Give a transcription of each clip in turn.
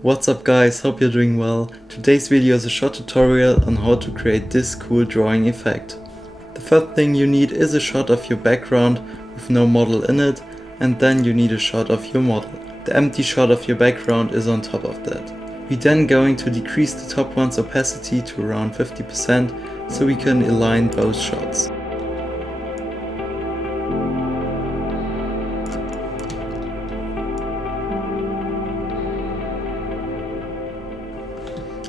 What's up guys, hope you're doing well. Today's video is a short tutorial on how to create this cool drawing effect. The first thing you need is a shot of your background with no model in it, and then you need a shot of your model. The empty shot of your background is on top of that. We're then going to decrease the top one's opacity to around 50% so we can align both shots.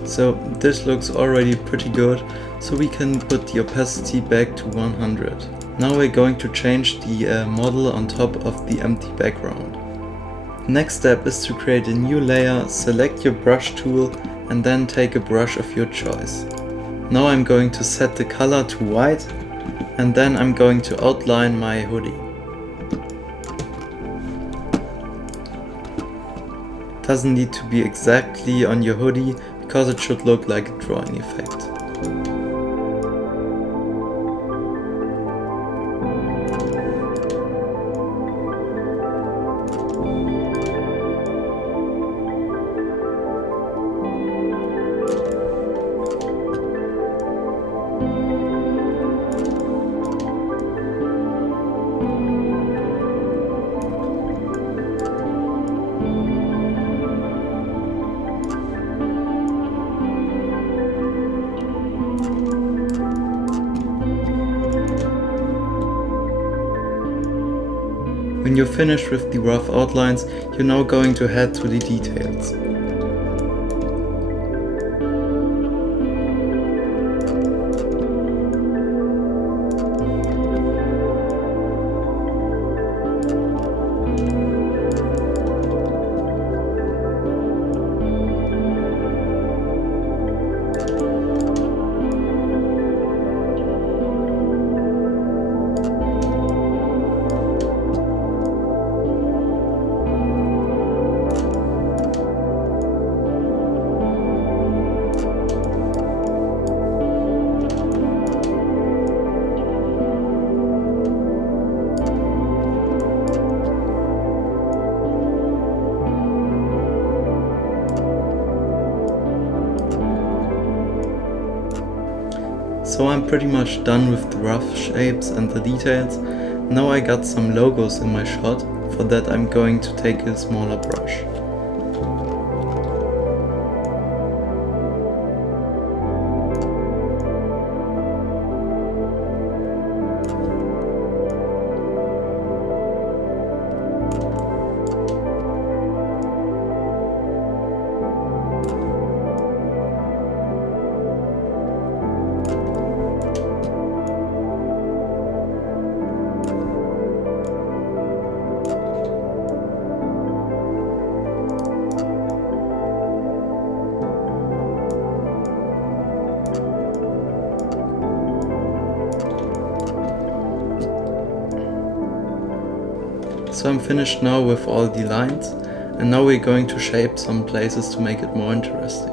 So this looks already pretty good, so we can put the opacity back to 100. Now we're going to change the model on top of the empty background. Next step is to create a new layer, select your brush tool and then take a brush of your choice. Now I'm going to set the color to white and then I'm going to outline my hoodie. Doesn't need to be exactly on your hoodie because it should look like a drawing effect. When you're finished with the rough outlines, you're now going to head to the details. So I'm pretty much done with the rough shapes and the details. Now I got some logos in my shot. For that I'm going to take a smaller brush. So I'm finished now with all the lines, and now we're going to shape some places to make it more interesting.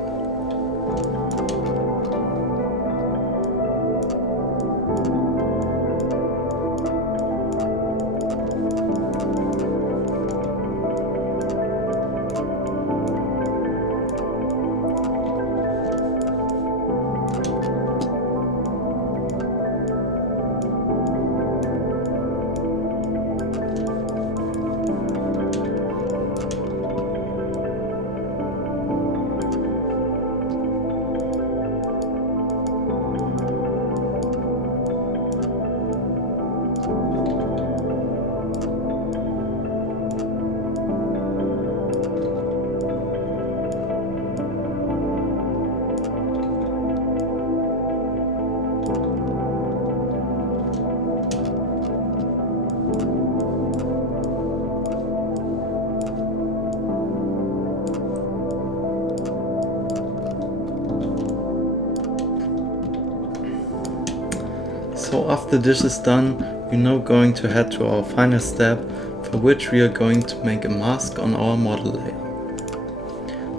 So after this is done, we're now going to head to our final step, for which we are going to make a mask on our model layer.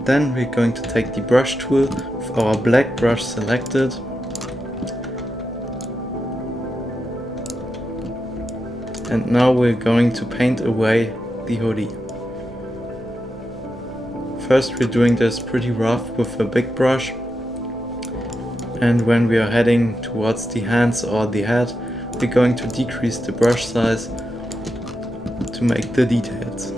Then we're going to take the brush tool with our black brush selected and now we're going to paint away the hoodie. first we're doing this pretty rough with a big brush, and when we are heading towards the hands or the head, we're going to decrease the brush size to make the details.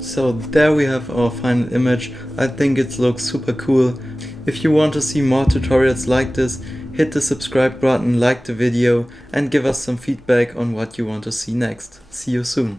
So there we have our final image. I think it looks super cool. If you want to see more tutorials like this, hit the subscribe button, like the video, and give us some feedback on what you want to see next. See you soon.